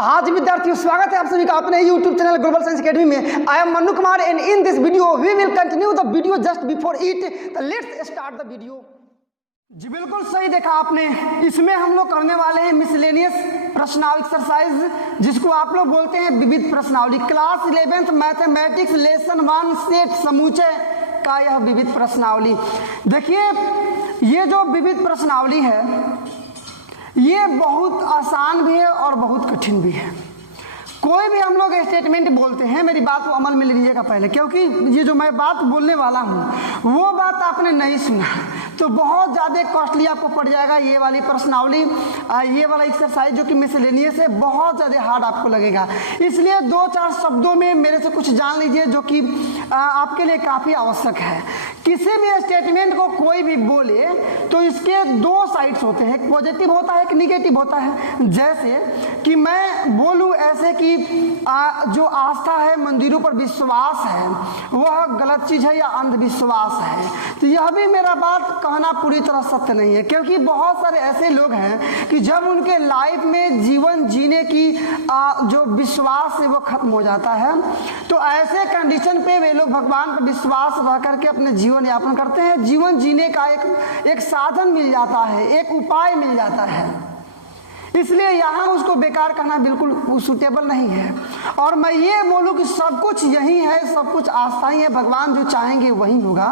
हाँ जी विद्यार्थियों, स्वागत है आप सभी का अपने YouTube channel global science academy में। I am Mannu Kumar and in this video we will continue the video just before it. Let's start the video. जी बिल्कुल सही देखा आपने। इसमें हम लोग करने वाले हैं मिसलेनियस प्रश्नावली एक्सरसाइज, जिसको आप लोग बोलते हैं विविध प्रश्नावली। Class 11th mathematics lesson 1 set समूचे का यह विविध प्रश्नावली। देखिए, ये जो विविध प्रश्नावली है ये बहुत आसान भी है और बहुत कठिन भी है। कोई भी हम लोग स्टेटमेंट बोलते हैं, मेरी बात को अमल में ले लीजिएगा पहले, क्योंकि ये जो मैं बात बोलने वाला हूँ वो बात आपने नहीं सुना तो बहुत ज़्यादा कॉस्टली आपको पड़ जाएगा। ये वाली प्रश्नावली, ये वाला एक्सरसाइज जो कि मिसलेनियस है, बहुत ज़्यादा हार्ड आपको लगेगा। इसलिए 2-4 शब्दों में मेरे से कुछ जान लीजिए जो कि आपके लिए काफ़ी आवश्यक है। किसी भी स्टेटमेंट को कोई भी बोले तो इसके 2 साइड्स होते हैं, एक पॉजिटिव होता है, एक निगेटिव होता है। जैसे कि मैं बोलूँ ऐसे कि जो आस्था है, मंदिरों पर विश्वास है, वह गलत चीज़ है या अंधविश्वास है, तो यह भी मेरा बात कहना पूरी तरह सत्य नहीं है। क्योंकि बहुत सारे ऐसे लोग हैं कि जब उनके लाइफ में जीवन जीने की जो विश्वास है वो खत्म हो जाता है, तो ऐसे कंडीशन पे वे लोग भगवान पर विश्वास रह करके अपने जीवन यापन करते हैं। जीवन जीने का एक साधन मिल जाता है, एक उपाय मिल जाता है। इसलिए यहाँ उसको बेकार कहना बिल्कुल सूटेबल नहीं है। और मैं ये बोलूँ कि सब कुछ यही है, सब कुछ आस्था ही है, भगवान जो चाहेंगे वही होगा,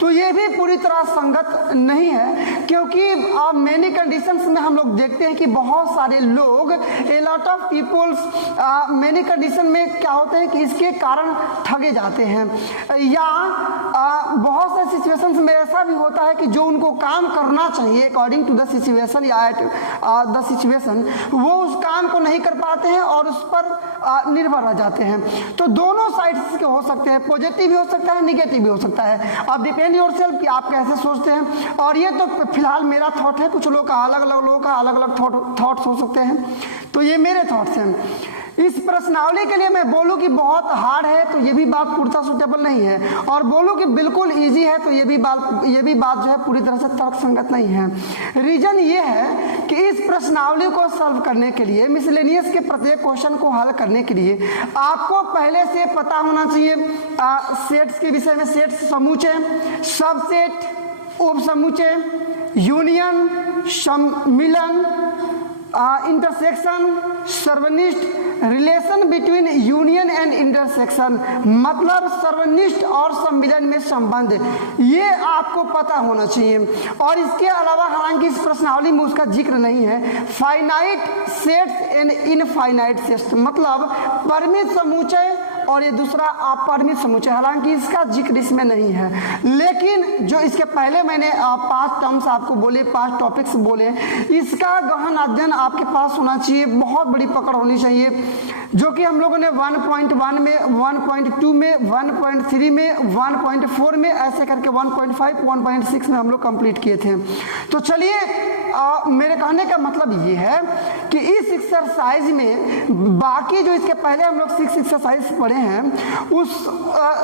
तो ये भी पूरी तरह संगत नहीं है। क्योंकि अब मेनी कंडीशंस में हम लोग देखते हैं कि बहुत सारे लोग, a lot of peoples many condition में क्या होते हैं कि इसके कारण ठगे जाते हैं, या बहुत सारे सिचुएशंस में ऐसा भी होता है कि जो उनको काम करना चाहिए अकॉर्डिंग टू द सिचुएशन या एट द सिचुएशन, वो उस काम को नहीं कर पाते हैं और उस पर निर्भर रह जाते हैं। तो दोनों साइड्स के हो सकते हैं, पॉजिटिव भी हो सकता है, निगेटिव भी हो सकता है। अब डिपेंड योरसेल्फ कि आप कैसे सोचते हैं। और ये तो फिलहाल मेरा थॉट है, कुछ लोग का अलग अलग लोगों का अलग अलग थॉट्स हो सकते हैं, तो ये मेरे थॉट्स हैं। इस प्रश्नावली के लिए मैं बोलूं कि बहुत हार्ड है तो ये भी बात पूर्णतः सूटेबल नहीं है, और बोलूं कि बिल्कुल इजी है तो ये भी बात जो है पूरी तरह से तर्कसंगत नहीं है। रीजन ये है कि इस प्रश्नावली को सॉल्व करने के लिए, मिसलेनियस के प्रत्येक क्वेश्चन को हल करने के लिए आपको पहले से पता होना चाहिए सेट्स के विषय में। सेट्स समूचे, सबसेट, उप समूचे, यूनियन, सम्मिलन, इंटरसेक्शन, सर्वनिष्ठ, relation between union and intersection, मतलब सर्वनिष्ठ और सम्मिलन में संबंध, ये आपको पता होना चाहिए। और इसके अलावा हालांकि इस प्रश्नावली में उसका जिक्र नहीं है, finite sets and infinite sets, मतलब परिमित समुच्चय और ये दूसरा अपरिमित समुच्चय, हालांकि इसका जिक्र इसमें नहीं है। लेकिन जो इसके पहले मैंने 5 टर्म्स आपको बोले, 5 टॉपिक्स बोले, इसका गहन अध्ययन आपके पास होना चाहिए, बहुत बड़ी पकड़ होनी चाहिए, जो कि हम लोगों ने 1.1 में, 1.2 में, 1.3 में, 1.4 में, ऐसे करके 1.5, 1.6 में हम लोग कंप्लीट किए थे। तो चलिए, मेरे कहने का मतलब ये है कि इस एक्सरसाइज में बाकी जो इसके पहले हम लोग 6 एक्सरसाइज पढ़े हैं, उस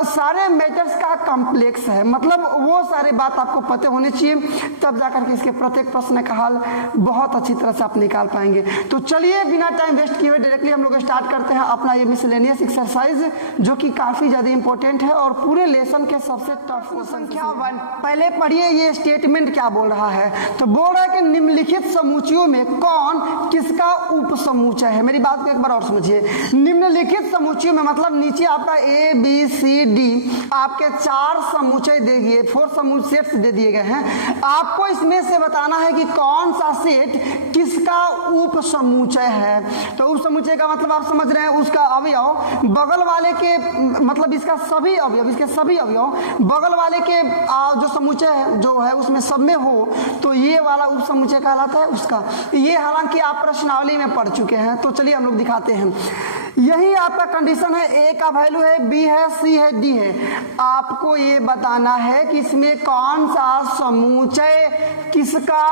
सारे मैटर्स का कॉम्प्लेक्स है, मतलब वो सारे बात आपको पते होने चाहिए, तब जाकर के इसके प्रत्येक प्रश्न का हल बहुत अच्छी तरह से आप निकाल पाएंगे। तो चलिए, बिना टाइम वेस्ट किए हुए डायरेक्टली हम लोग स्टार्ट करते हैं अपना ये मिसलेनियस एक्सरसाइज, जो कि काफी ज्यादा इंपॉर्टेंट है और पूरे लेसन के सबसे टफ क्वेश्चन। संख्या 1, पहले पढ़िए ये स्टेटमेंट क्या बोल रहा है। तो बोल रहा है कि निम्नलिखित समूचियों में कौन किसका उप समुच्चय है। मेरी बात को एक बार और समझिए। निम्नलिखित समुच्चयों में मतलब नीचे आपका A B C D आपके 4 समुच्चय दे दिए, 4 सेट्स दे दिए गए हैं। आपको इसमें से बताना है कि कौन सा सेट किसका उप समुच्चय है। तो उप समुच्चय का मतलब आप समझ रहे हैं, उसका अवयव बगल वाले के, मतलब इसका सभी अवयव, इसके सभी अवयव बगल वाले के जो समुच्चय है जो है उसमें सब में हो, तो ये वाला उप समुच्चय कहलाता है उसका। ये हालांकि आप प्रश्नावली में पढ़ चुके हैं, तो चलिए हम लोग दिखाते हैं। यही आपका कंडीशन है, A का वैल्यू है, B है, C है, D है। आपको ये बताना है कि इसमें कौन सा समुच्चय किसका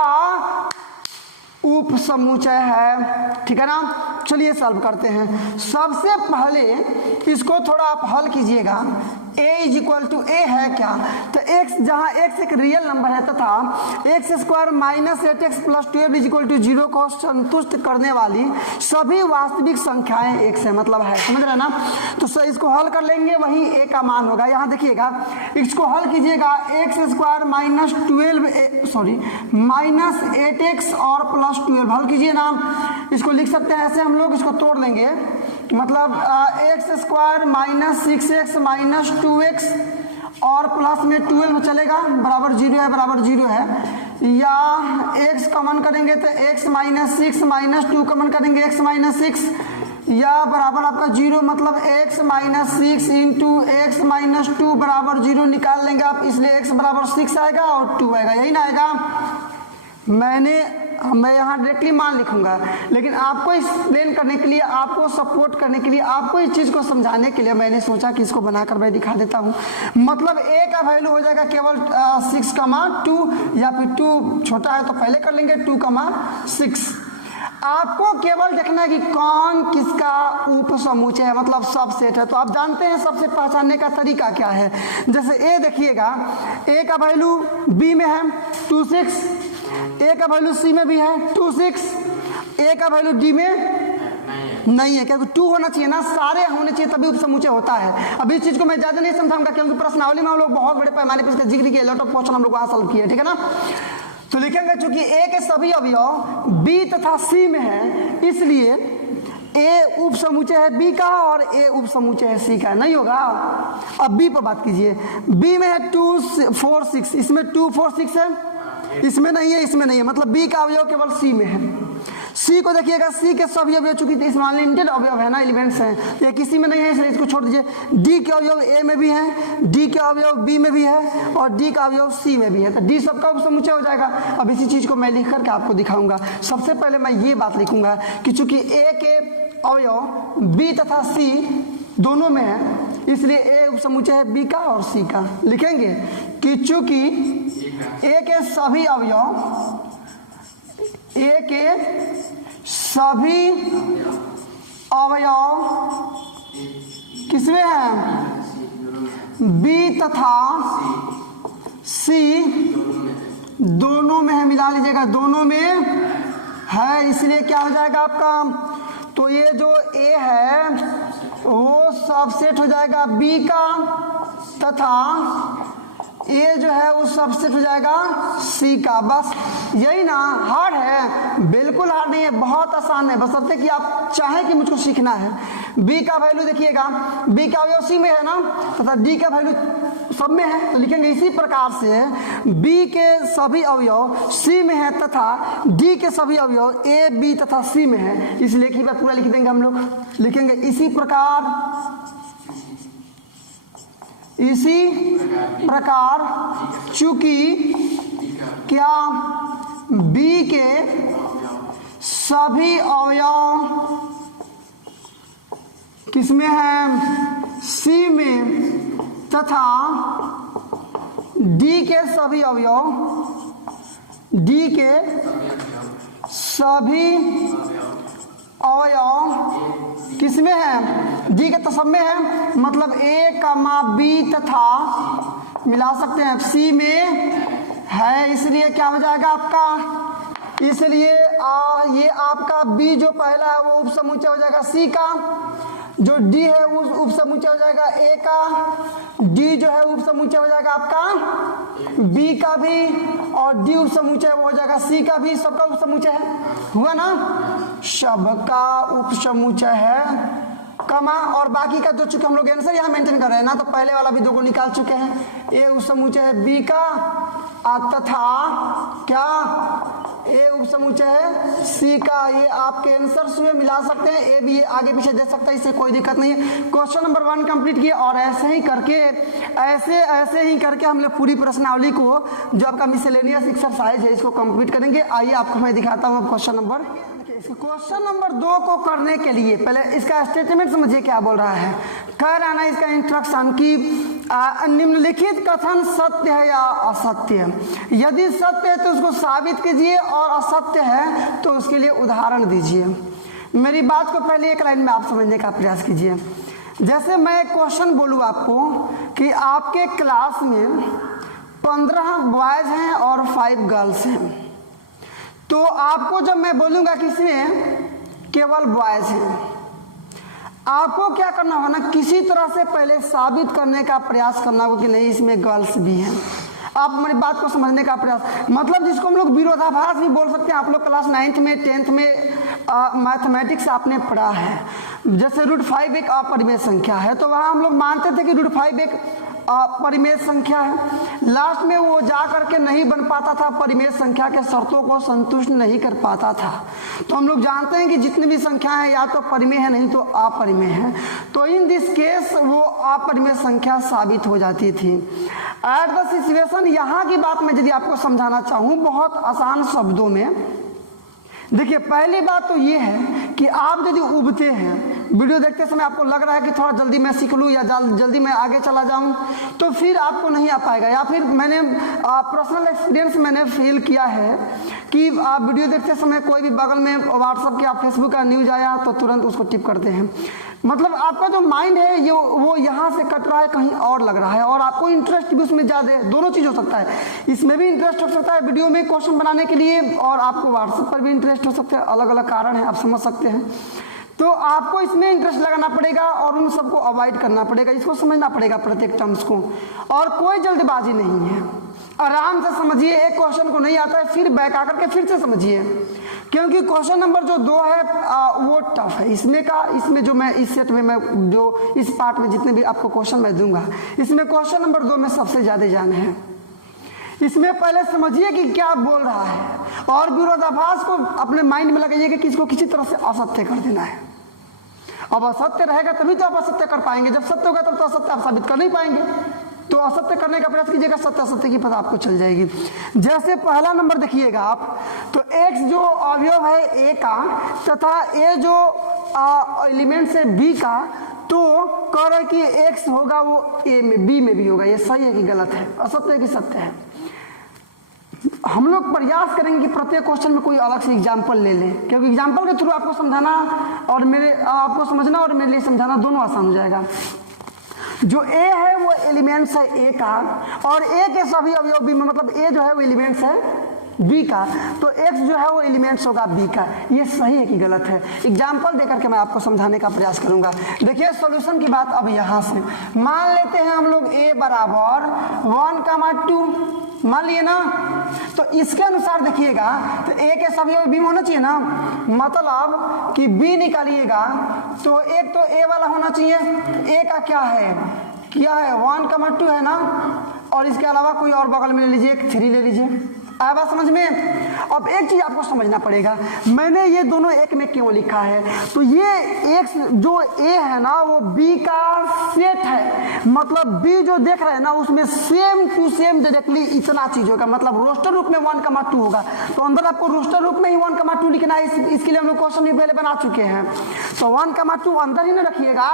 उप समुच्चय है, ठीक है ना। चलिए सॉल्व करते हैं। सबसे पहले इसको थोड़ा आप हल कीजिएगा। a इज इक्वल टू ए है क्या, तो x जहाँ x एक रियल नंबर है तथा x square minus 8x plus 12 is equal to 0 को संतुष्ट करने वाली सभी वास्तविक संख्याएं x है, मतलब है, समझ रहे ना। तो इसको हल कर लेंगे, वही a का मान होगा। यहाँ देखिएगा, इसको हल कीजिएगा, एक्स स्क्वायर माइनस 8x और प्लस 12 हल कीजिए ना। इसको लिख सकते हैं ऐसे हम लोग, इसको तोड़ लेंगे, मतलब x square minus 6x minus 2x और प्लस में 12 चलेगा, बराबर 0 है, बराबर 0 है। या x कॉमन करेंगे तो x माइनस 6 माइनस 2 कॉमन करेंगे, x माइनस 6 या बराबर आपका 0, मतलब x minus 6 into x minus 2 बराबर 0 निकाल लेंगे आप, इसलिए x बराबर 6 आएगा और 2 आएगा, यही ना आएगा। मैं यहाँ डायरेक्टली मान लिखूंगा, लेकिन आपको एक्सप्लेन करने के लिए, आपको सपोर्ट करने के लिए, आपको इस चीज़ को समझाने के लिए मैंने सोचा कि इसको बनाकर मैं दिखा देता हूँ। मतलब a का वैल्यू हो जाएगा केवल 6,2 या फिर 2 छोटा है तो पहले कर लेंगे 2,6। आपको केवल देखना है कि कौन किसका उप समुच्चय है, मतलब सबसेट है। तो आप जानते हैं सबसे पहचानने का तरीका क्या है। जैसे a देखिएगा, a का वैल्यू b में है 26, a का वैल्यू c में भी है 26, a का वैल्यू d में नहीं है, क्योंकि 2 होना चाहिए ना, सारे होने चाहिए तभी उपसमुच्चय होता है। अब इस चीज को मैं ज्यादा नहीं समझाऊंगा, क्योंकि प्रश्नावली में हम लोग बहुत बड़े पैमाने पर इसका जिक्र किया, लॉट ऑफ क्वेश्चन हम लोग वहां सॉल्व किए, ठीक है ना। तो लिखेंगे चूंकि a के सभी अवयव b तथा c में है, इसलिए a उप समुच्चय है b का और a उप समुच्चय है c का, नहीं होगा। अब b पर बात कीजिए, b में है 2 4 6, इसमें 2 4 6 है, इसमें नहीं है, इसमें नहीं है, मतलब b का अवयव केवल c में है। c को देखिएगा, c के सभी अवयव चूंकि इसमें लिमिटेड अवयव है ना, एलिमेंट्स हैं, ये किसी में नहीं है, इसलिए इसको छोड़ दीजिए। d के अवयव a में भी है, d के अवयव b में भी है और d का अवयव c में भी है, तो d सबका उपसमुच्चय हो जाएगा। अब इसी चीज को मैं लिख करके आपको दिखाऊंगा। सबसे पहले मैं ये बात लिखूंगा कि चूंकि a के अवयव b तथा c दोनों में है, इसलिए a उपसमुच्चय है b का और c का। लिखेंगे कि चूंकि a के सभी अवयव, a के सभी अवयव किसमें है, b तथा c दोनों में है, मिला लीजिएगा, दोनों में है, इसलिए क्या हो जाएगा आपका, तो ये जो a है वो सबसेट हो जाएगा b का, तथा ये जो है वो सबसेट हो जाएगा c का। बस यही ना, हार्ड है? बिल्कुल हार्ड नहीं है, बहुत आसान है, बशर्ते कि आप चाहें कि मुझको सीखना है। b का वैल्यू देखिएगा, b का अवयव c में है ना, तथा d का वैल्यू सब में है, तो लिखेंगे इसी प्रकार से b के सभी अवयव c में है तथा d के सभी अवयव a b तथा c में है, इसलिए कि पूरा लिख देंगे हम लोग। लिखेंगे इसी प्रकार चूंकि क्या b के सभी अवयव किसमें है, c में, तथा d के सभी अवयव, d के सभी अवयव किसमें है, d के तो सब में है, मतलब a कमा b तथा मिला सकते हैं c में है, इसलिए क्या हो जाएगा आपका, इसलिए ये आपका b जो पहला है वो उपसमुच्चय हो जाएगा c का, जो d है वो उपसमुच्चय हो जाएगा a का, d जो है उपसमुच्चय हो जाएगा आपका b का भी, और d उपसमुच्चय हो जाएगा c का भी, सबका उपसमुच्चय है, हुआ ना, सबका उपसमुच्चय है कमा, और बाकी का जो चुके हम लोग आंसर यहाँ मेंटेन कर रहे हैं ना, तो पहले वाला भी दो को निकाल चुके हैं, a उपसमुच्चय है b का तथा क्या a उपसमुच्चय है c का। ये आपके आंसर्स हुए, मिला सकते हैं, a भी आगे पीछे दे सकता है, इससे कोई दिक्कत नहीं है। क्वेश्चन नंबर 1 कंप्लीट किए, और ऐसे ही करके हम लोग पूरी प्रश्नावली को, जो आपका मिसलेनियस एक्सरसाइज है, इसको कंप्लीट करेंगे। आइए आपको मैं दिखाता हूँ क्वेश्चन नंबर 2 को करने के लिए पहले इसका स्टेटमेंट समझिए क्या बोल रहा है। कह रहा ना इसका इंस्ट्रक्शन की निम्नलिखित कथन सत्य है या असत्य है, यदि सत्य है तो उसको साबित कीजिए और असत्य है तो उसके लिए उदाहरण दीजिए। मेरी बात को पहले एक लाइन में आप समझने का प्रयास कीजिए। जैसे मैं क्वेश्चन बोलूँ आपको कि आपके क्लास में 15 बॉयज़ हैं और 5 गर्ल्स हैं, तो आपको जब मैं बोलूँगा कि इसमें केवल बॉयज़ हैं, आपको क्या करना होगा ना, किसी तरह से पहले साबित करने का प्रयास करना होगा कि नहीं इसमें गर्ल्स भी हैं। आप हमारी बात को समझने का प्रयास, मतलब जिसको हम लोग विरोधाभास भी बोल सकते हैं। आप लोग क्लास 9th में 10th में मैथमेटिक्स आपने पढ़ा है, जैसे √5 एक अपरिमेय संख्या है, तो वहाँ हम लोग मानते थे कि √5 एक परिमेय संख्या है। लास्ट में वो जा करके नहीं बन पाता था, परिमेय संख्या के शर्तों को संतुष्ट नहीं कर पाता था। तो हम लोग जानते हैं कि जितनी भी संख्या है या तो परिमेय है नहीं तो अपरिमेय है, तो इन दिस केस वो अपरिमेय संख्या साबित हो जाती थी। एट द सिचुएशन, यहाँ की बात मैं यदि आपको समझाना चाहूँ बहुत आसान शब्दों में, देखिए पहली बात तो ये है कि आप यदि उबते हैं, वीडियो देखते समय आपको लग रहा है कि थोड़ा जल्दी मैं सीख लूँ या जल्दी मैं आगे चला जाऊँ, तो फिर आपको नहीं आ पाएगा। या फिर मैंने पर्सनल एक्सपीरियंस मैंने फील किया है कि आप वीडियो देखते समय कोई भी बगल में व्हाट्सएप या फेसबुक का न्यूज़ आया तो तुरंत उसको टिप करते हैं। मतलब आपका जो माइंड है ये वो यहाँ से कट रहा है, कहीं और लग रहा है, और आपको इंटरेस्ट भी उसमें ज़्यादा है। दोनों चीज़ हो सकता है, इसमें भी इंटरेस्ट हो सकता है वीडियो में क्वेश्चन बनाने के लिए, और आपको व्हाट्सएप पर भी इंटरेस्ट हो सकता है। अलग अलग कारण है, आप समझ सकते हैं। तो आपको इसमें इंटरेस्ट लगाना पड़ेगा और उन सबको अवॉइड करना पड़ेगा, इसको समझना पड़ेगा प्रत्येक टर्म्स को, और कोई जल्दबाजी नहीं है। आराम से समझिए, एक क्वेश्चन को नहीं आता है फिर बैक आकर के फिर से समझिए, क्योंकि क्वेश्चन नंबर जो 2 है वो टफ है। इसमें जो मैं इस सेट में मैं जो इस पार्ट में जितने भी आपको क्वेश्चन मैं दूंगा, इसमें क्वेश्चन नंबर 2 में सबसे ज़्यादा जान है। इसमें पहले समझिए कि क्या बोल रहा है, और विरोधाभास को अपने माइंड में लगाइए कि इसको किसी तरह से असत्य कर देना है। अब असत्य रहेगा तभी तो आप असत्य कर पाएंगे, जब सत्य होगा तब तो असत्य आप साबित कर नहीं पाएंगे। तो असत्य करने का प्रयास कीजिएगा, सत्य असत्य की पता आपको चल जाएगी। जैसे पहला नंबर देखिएगा आप, तो x जो अवयव है a का तथा a जो एलिमेंट्स है b का, तो कह रहे कि x होगा वो a में b में भी होगा। ये सही है कि गलत है, असत्य है कि सत्य है? हम लोग प्रयास करेंगे कि प्रत्येक क्वेश्चन में कोई अलग से एग्जाम्पल ले लें, क्योंकि एग्जाम्पल के थ्रू आपको समझाना और आपको समझना और मेरे लिए समझाना दोनों आसान हो जाएगा। जो a है वो एलिमेंट्स है a का, और a के सभी अवयव b में, मतलब a जो है वो एलिमेंट्स है b का, तो x जो है वो एलिमेंट्स होगा b का। ये सही है कि गलत है? एग्जाम्पल देकर के मैं आपको समझाने का प्रयास करूंगा। देखिए सॉल्यूशन की बात अब यहाँ से मान लेते हैं हम लोग a बराबर 1,2 मान लिए ना, तो इसके अनुसार देखिएगा तो a के सभी अवयव b में होना चाहिए ना, मतलब कि b निकालिएगा तो एक तो a वाला होना चाहिए। a का क्या है 1,2 है ना, और इसके अलावा कोई और बगल में ले लीजिए, 3 ले लीजिए। आया बात समझ में? अब एक चीज आपको समझना पड़ेगा, मैंने ये दोनों एक में क्यों लिखा है, तो ये x जो a है ना वो b का सेट है, मतलब b जो देख रहे हैं ना उसमें सेम टू सेम डायरेक्टली इतना चीज होगा, मतलब रोस्टर रूप में 1,2 होगा, तो अंदर आपको रोस्टर रूप में ही 1,2 लिखना है। इसके लिए हम लोग क्वेश्चन भी पहले बना चुके हैं, तो 1,2 अंदर ही ना रखिएगा,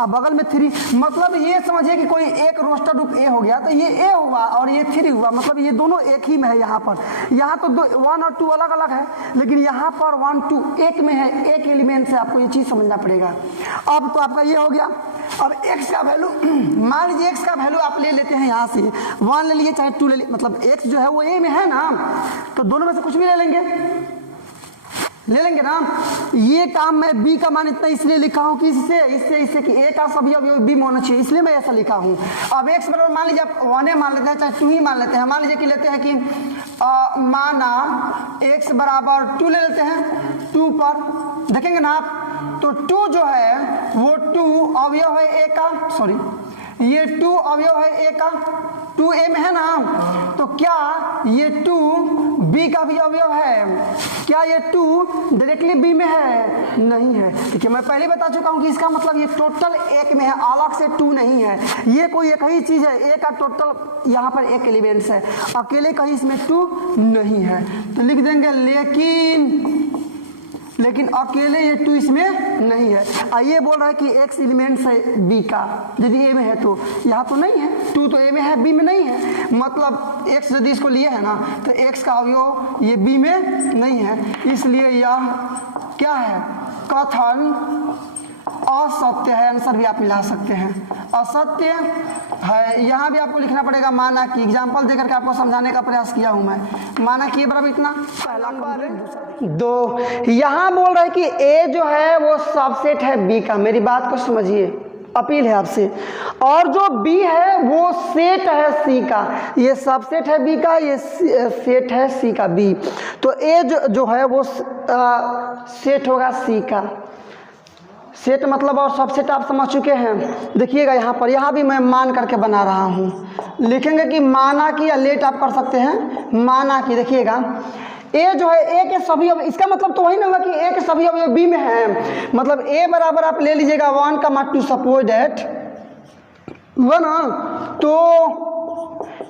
अब बगल में 3, मतलब ये समझिए कि कोई एक रोस्टर रूप a हो गया, तो ये a हुआ और ये 3 हुआ, मतलब ये दोनों एक ही में है। यहाँ तो 1 और 2 अलग अलग है, लेकिन यहाँ पर 1 2 एक में है, एक एलिमेंट से। आपको ये चीज समझना पड़ेगा। अब तो आपका ये हो गया। अब x का वैल्यू, मान लीजिए x का वैल्यू आप ले लेते हैं यहाँ से 1 ले लिए चाहे 2 ले लिए, मतलब x जो है वो a में है ना, तो दोनों में से कुछ भी ले लेंगे ना। ये काम मैं b का मान इतना इसलिए लिखा हूँ कि इससे कि a का सभी अवयव b में होना चाहिए, इसलिए मैं ऐसा लिखा हूँ। अब x बराबर मान लीजिए आप 1 मान लेते हैं चाहे 2 ही मान लेते हैं, मान लीजिए कि लेते हैं कि माना x बराबर 2 ले लेते हैं, 2 पर देखेंगे ना आप, तो 2 जो है वो 2 अवयव है a का, सॉरी ये 2 अवयव है a का, 2 a में है ना, तो क्या ये 2 b का भी अवयव है? क्या ये 2 डायरेक्टली b में है? नहीं है। देखिए मैं पहले बता चुका हूं कि इसका मतलब ये टोटल एक में है, अलग से 2 नहीं है। ये कोई एक ही चीज है, a का टोटल यहाँ पर एक एलिमेंट्स है, अकेले कहीं इसमें 2 नहीं है, तो लिख देंगे लेकिन अकेले ये 2 इसमें नहीं है। ये बोल रहा है कि x एलिमेंट्स है b का, यदि a में है तो यहाँ तो नहीं है, 2 तो a में है b में नहीं है, मतलब x यदि इसको लिए है ना तो x का अवयव ये b में नहीं है, इसलिए यह क्या है कथन असत्य है, आंसर भी आप मिला सकते हैं, असत्य है। यहाँ भी आपको लिखना पड़ेगा माना कि, एग्जाम्पल देकर के आपको समझाने का प्रयास किया हूँ मैं। माना कि बराबर इतना, पहला नंबर 2। यहाँ बोल रहे हैं कि ए जो है वो सबसेट है बी का, मेरी बात को समझिए, अपील है आपसे, और जो बी है वो सेट है सी का, ये सबसेट है बी का, ये सेट है सी का बी, तो ए जो है वो सेट होगा सी का। सेट मतलब और सबसेट आप समझ चुके हैं। देखिएगा यहाँ पर, यहाँ भी मैं मान करके बना रहा हूँ, लिखेंगे कि माना कि, या लेट आप कर सकते हैं, माना कि। देखिएगा ए जो है ए के सभी, इसका मतलब तो वही ना होगा कि ए के सभी अवयव बी में हैं, मतलब ए बराबर आप ले लीजिएगा 1, 2, सपोज डेट 1, तो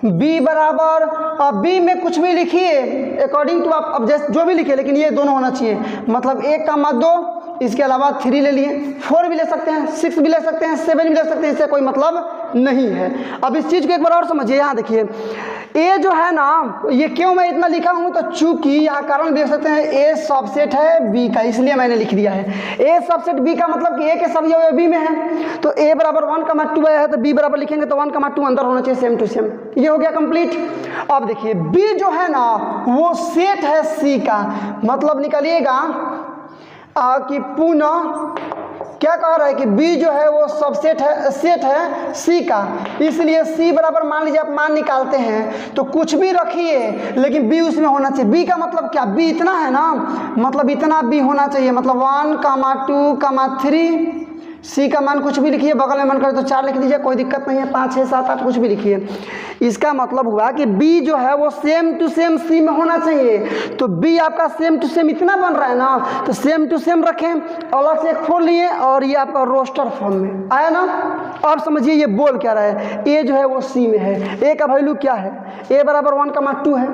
बी बराबर, अब बी में कुछ भी लिखिए अकॉर्डिंग टू आप, अब जैसे जो भी लिखिए, लेकिन ये दोनों होना चाहिए, मतलब 1, 2, इसके अलावा 3 ले लिए, 4 भी ले सकते हैं, 6 भी ले सकते हैं, 7 भी ले सकते हैं, इससे कोई मतलब नहीं है। अब इस चीज़ को एक बार और समझिए। यहाँ देखिए ए जो है ना, ये क्यों मैं इतना लिखा हूँ, तो चूंकि यहाँ कारण देख सकते हैं ए सबसेट है बी का, इसलिए मैंने लिख दिया है। ए सबसेट बी का मतलब कि ए के सभी अवयव बी में है, तो ए बराबर 1, 2 है, तो बी बराबर लिखेंगे तो 1, 2 अंदर होना चाहिए, सेम टू सेम। ये हो गया कंप्लीट। अब देखिए बी जो है ना वो सेट है सी का, मतलब निकालिएगा कि पुनः क्या कह रहा है कि बी जो है वो सबसेट है, सेट है सी का, इसलिए सी बराबर मान लीजिए आप मान निकालते हैं तो कुछ भी रखिए लेकिन बी उसमें होना चाहिए। बी का मतलब क्या, बी इतना है ना, मतलब इतना बी होना चाहिए, मतलब 1, 2, 3। सी का मान कुछ भी लिखिए, बगल में मन करे तो 4 लिख दीजिए, कोई दिक्कत नहीं है, 5, 6, 7, 8 कुछ भी लिखिए। इसका मतलब हुआ कि बी जो है वो सेम टू सेम सी में होना चाहिए, तो बी आपका सेम टू सेम इतना बन रहा है ना, तो सेम टू सेम रखें, अलग से एक खोल लिए, और ये आपका रोस्टर फॉर्म में आया ना। अब समझिए ये बोल क्या रहा है, ए जो है वो सी में है, ए का वैल्यू क्या है, ए बराबर 1, 2 है,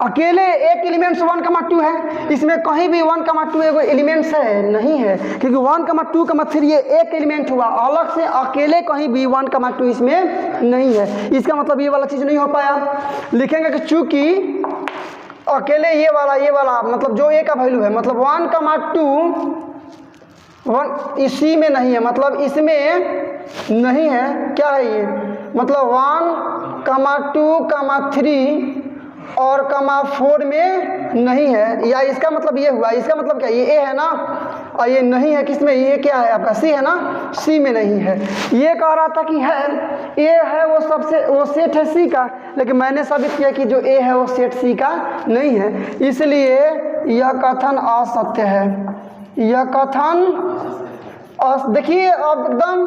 अकेले एक एलिमेंट्स 1, 2 है, इसमें कहीं भी 1, 2 एगो एलिमेंट्स है नहीं है, क्योंकि 1, 2, 3 ये एक एलिमेंट हुआ, अलग से अकेले कहीं भी 1, 2 इसमें नहीं है। इसका मतलब ये वाला चीज़ नहीं हो पाया, लिखेंगे कि चूंकि अकेले ये वाला मतलब जो ए का वैल्यू है, मतलब 1, 2 इसी में नहीं है, मतलब इसमें नहीं है, क्या है ये, मतलब 1, 2, 3 और 4 में नहीं है, या इसका मतलब ये हुआ, इसका मतलब क्या, ये ए है ना और ये नहीं है, किस में, ये क्या है आपका सी है ना, सी में नहीं है। ये कह रहा था कि है ए है वो सबसे, वो सेट है सी का, लेकिन मैंने साबित किया कि जो ए है वो सेट सी का नहीं है, इसलिए यह कथन असत्य है। यह कथन देखिए अब एकदम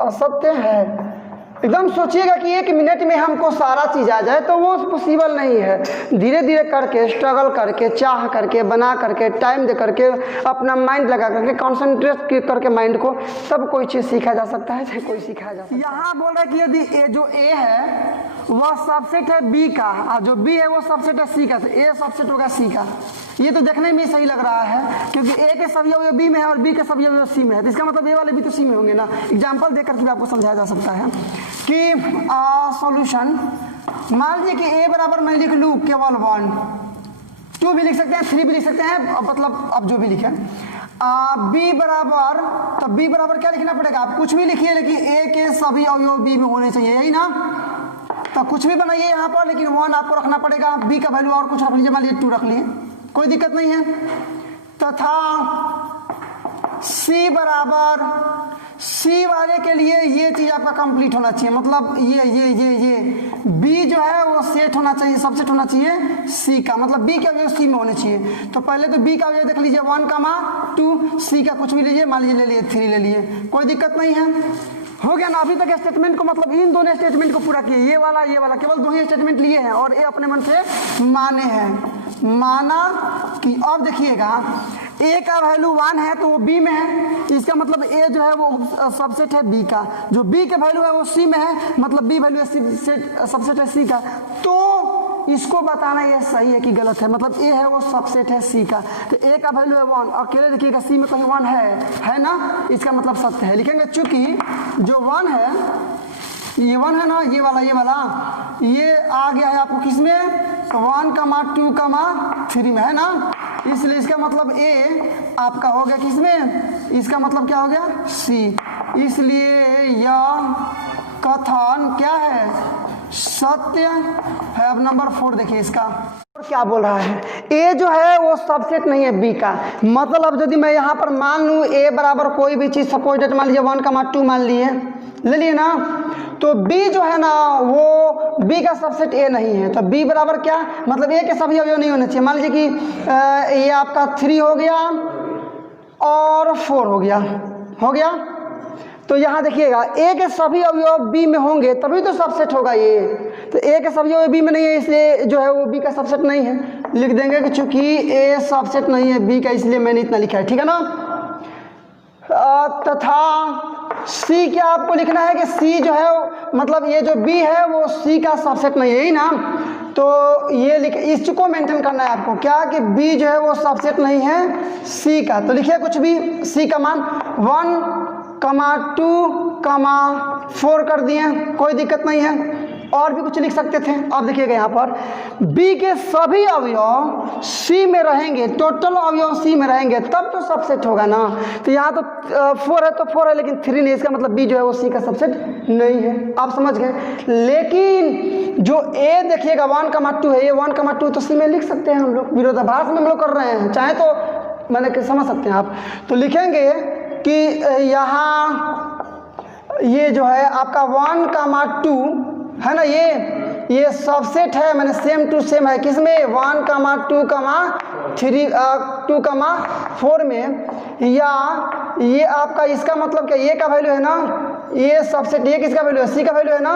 असत्य है। एकदम सोचिएगा कि 1 मिनट में हमको सारा चीज़ आ जाए तो वो पॉसिबल नहीं है। धीरे धीरे करके, स्ट्रगल करके, चाह करके, बना करके, टाइम दे करके, अपना माइंड लगा करके, कॉन्सेंट्रेट करके माइंड को, तब कोई चीज़ सीखा जा सकता है, कोई सिखाया जा सकता है। यहाँ बोल रहा है कि यदि जो ए है वह सबसेट है बी का, और जो बी है वो सबसेट है सी का, तो ए सबसेट होगा सी का। ये तो देखने में सही लग रहा है, क्योंकि ए के सभी अवयव बी में है और बी के सभी अवयव सी में है, तो इसका मतलब ए वाले भी तो सी में होंगे ना। एग्जाम्पल देकर के भी आपको समझाया जा सकता है कि सॉल्यूशन, मान लीजिए कि ए बराबर मैं लिख लूँ केवल 1, 2 भी लिख सकते हैं, 3 भी लिख सकते हैं, मतलब अब जो भी लिखें। बी बराबर, तब बी बराबर क्या लिखना पड़ेगा, आप कुछ भी लिखिए लेकिन ए के सभी अवयव बी में होने चाहिए, यही ना। तो कुछ भी बनाइए यहाँ पर, लेकिन 1 आपको रखना पड़ेगा, बी का वैल्यू और कुछ रख लीजिए, मान लीजिए 2 रख लिए, कोई दिक्कत नहीं है। तथा सी बराबर, सी वाले के लिए ये चीज़ आपका कंप्लीट होना चाहिए, मतलब ये बी जो है वो सेट होना चाहिए, सबसेट होना चाहिए सी का, मतलब बी का अवयव सी में होने चाहिए। तो पहले तो बी का अवयव देख लीजिए 1, 2, सी का कुछ भी लीजिए, मान लीजिए ले लिए 3 ले लिए, कोई दिक्कत नहीं है, हो गया ना। अभी तक स्टेटमेंट को, मतलब इन दोनों स्टेटमेंट को पूरा किए, ये वाला केवल 2 ही स्टेटमेंट लिए हैं और ये अपने मन से माने हैं, माना कि अब देखिएगा ए का वैल्यू 1 है तो वो बी में है, इसका मतलब ए जो है वो सबसेट है बी का, जो बी का वैल्यू है वो सी में है, मतलब बी वैल्यू सबसेट है सी का। तो इसको बताना ये सही है कि गलत है, मतलब ए है वो सबसेट है सी का, तो ए का वैल्यू है 1, अकेले देखिएगा सी में कहीं 1 है ना, इसका मतलब सत्य है। लिखेंगे चूंकि जो 1 है, ये 1 है ना, ये वाला ये आ गया है आपको किस में, 1, 2, 3 में है ना, इसलिए इसका मतलब ए आपका हो गया किसमें, इसका मतलब क्या हो गया सी। इसलिए यह कथन क्या है, सत्य है। अब नंबर 4 देखिए इसका क्या बोल रहा है, ए जो है वो सबसेट नहीं है बी का। मतलब यदि मैं यहाँ पर मान लूँ ए बराबर कोई भी चीज़, सपोज डेट मान लीजिए 1, 2 मान लिए, ले लिए ना, तो बी जो है ना वो बी का सबसेट ए नहीं है। तो बी बराबर क्या, मतलब ए के सभी अवयव नहीं होने चाहिए। मान लीजिए कि ये आपका 3 हो गया और 4 हो गया। तो यहाँ देखिएगा ए के सभी अवयव बी में होंगे तभी तो सबसेट होगा ये। तो ए के सभी अवयव बी में नहीं है, इसलिए जो है वो बी का सबसेट नहीं है। लिख देंगे कि चूंकि ए सबसेट नहीं है बी का, इसलिए मैंने इतना लिखा है, ठीक है ना। तथा सी क्या आपको लिखना है कि सी जो है मतलब ये जो बी है वो सी का सबसेट नहीं है, यही ना। तो ये लिख, इसको मेंटेन करना है आपको क्या कि बी जो है वो सबसेट नहीं है सी का। तो लिखिए कुछ भी, सी का मान 1, 2, 4 कर दिए, कोई दिक्कत नहीं है। और भी कुछ लिख सकते थे। अब देखिएगा यहाँ पर बी के सभी अवयव सी में रहेंगे, टोटल अवयव सी में रहेंगे तब तो सबसेट होगा ना। तो यहाँ तो 4 है तो 4 है, लेकिन 3 नहीं, इसका मतलब बी जो है वो सी का सबसेट नहीं है। आप समझ गए। लेकिन जो ए देखिएगा 1, 2 है, ये 1, 2 तो सी में लिख सकते हैं हम लोग, विरोधाभास में हम लोग कर रहे हैं, चाहे तो मैंने समझ सकते हैं आप। तो लिखेंगे कि यहाँ ये जो है आपका 1, 2 है ना, ये सबसेट है, मैंने सेम टू सेम है किसमें, 1, 2, 3, 2, 4 में। या ये आपका इसका मतलब क्या, ये का वैल्यू है ना, ये सबसेट, ये किसका वैल्यू है, सी का वैल्यू है ना।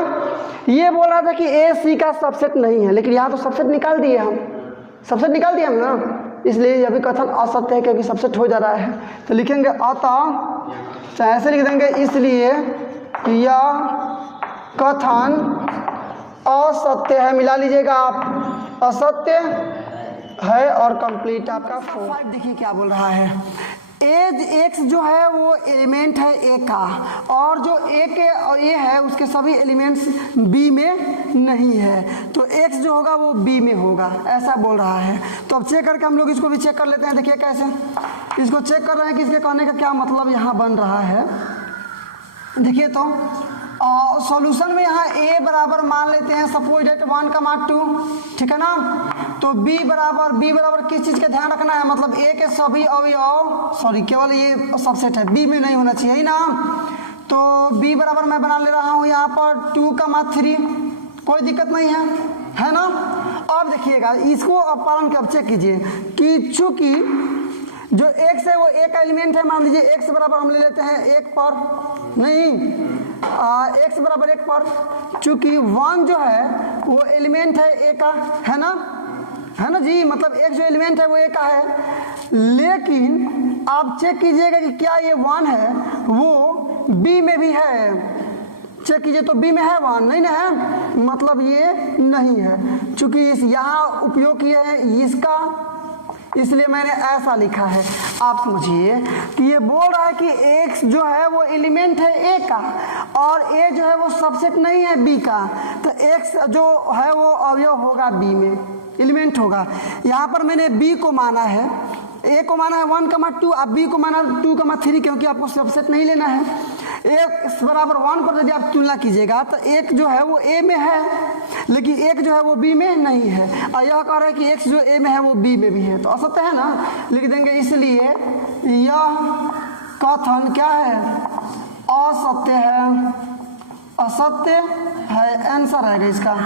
ये बोल रहा था कि ए सी का सबसेट नहीं है, लेकिन यहाँ तो सबसेट निकाल दिए हम, सबसेट निकाल दिया हम ना, इसलिए यह भी कथन असत्य है क्योंकि सबसेट हो जा रहा है। तो लिखेंगे अतः, चाहे ऐसे लिख देंगे, इसलिए यह कथन असत्य है, मिला लीजिएगा आप, असत्य है। और कंप्लीट आपका 4। देखिए क्या बोल रहा है, एज एक्स जो है वो एलिमेंट है ए का, और जो ए के और ए है उसके सभी एलिमेंट्स बी में नहीं है, तो एक्स जो होगा वो बी में होगा, ऐसा बोल रहा है। तो अब चेक करके हम लोग इसको भी चेक कर लेते हैं। देखिए कैसे इसको चेक कर रहे हैं कि इसके कहने का क्या मतलब यहाँ बन रहा है। देखिए तो सॉल्यूशन में यहाँ a बराबर मान लेते हैं सपोज डेट 1, 2, ठीक है ना। तो b बराबर किस चीज़ का ध्यान रखना है, मतलब a के सभी अवयव, सॉरी केवल ये सबसेट है, b में नहीं होना चाहिए, ही ना। तो b बराबर मैं बना ले रहा हूँ यहाँ पर 2, 3, कोई दिक्कत नहीं है ना। अब देखिएगा इसको अब पालन के अब चेक कीजिए कि चूंकि जो x है वो a का एलिमेंट है, मान लीजिए x बराबर हम ले लेते हैं 1 पर, नहीं x बराबर 1 पर, चूंकि 1 जो है वो एलिमेंट है a का, है ना जी, मतलब x जो एलिमेंट है वो a का है। लेकिन आप चेक कीजिएगा कि क्या ये 1 है वो b में भी है, चेक कीजिए तो b में है 1, नहीं ना है, मतलब ये नहीं है। चूंकि इस यहाँ उपयोग किए हैं इसका, इसलिए मैंने ऐसा लिखा है। आप समझिए कि ये बोल रहा है कि x जो है वो एलिमेंट है a का, और a जो है वो सबसेट नहीं है b का, तो x जो है वो अवयव होगा b में, एलिमेंट होगा। यहाँ पर मैंने b को माना है, a को माना है 1, 2, अब b को माना 2, 3, क्योंकि आपको सबसेट नहीं लेना है। x बराबर 1 पर यदि आप तुलना कीजिएगा तो एक जो है वो a में है, लेकिन एक जो है वो b में नहीं है, और यह कह रहे हैं कि x जो a में है वो b में भी है, तो असत्य है ना, लिख देंगे। इसलिए यह कथन क्या है, असत्य है, असत्य है, आंसर रहेगा इसका।